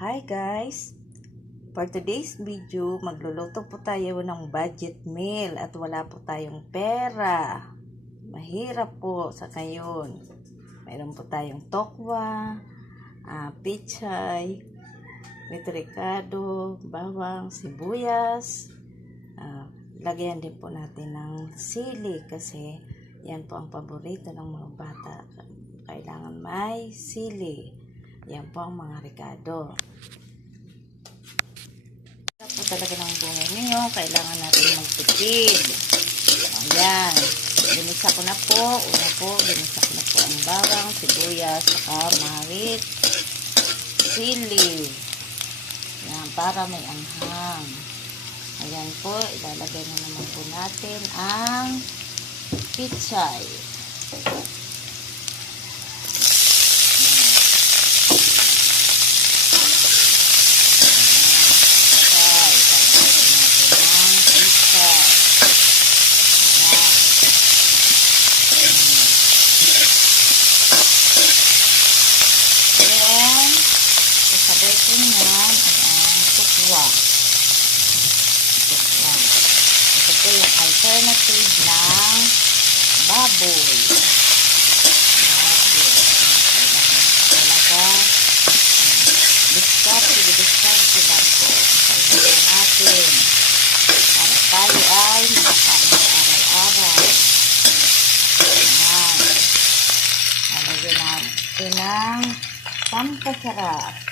Hi guys! For today's video, magluluto po tayo ng budget meal at wala po tayong pera. Mahirap po sa ngayon. Mayroon po tayong tokwa, pichay, with ricado, bawang, sibuyas. Lagyan din po natin ng sili kasi yan po ang paborito ng mga bata. Kailangan may sili. Yan po ang mga ricado. Po talaga ng bunga niyo, kailangan natin magtipid. Ayan. Ginisa ko na po. Ginisa ko na po ang bawang, sibuyas, saka marit, sili. Ayan, para may anghang. Ayan po, ilalagay na naman po natin ang pichay. Sabay po niyan ang tukwa. Ito po yung alternative ng baboy. Talaga, discard lang po. Kailangan natin para tayo ay makakain sa araw-araw. Ayan. Nalagyan natin ng pampasarap.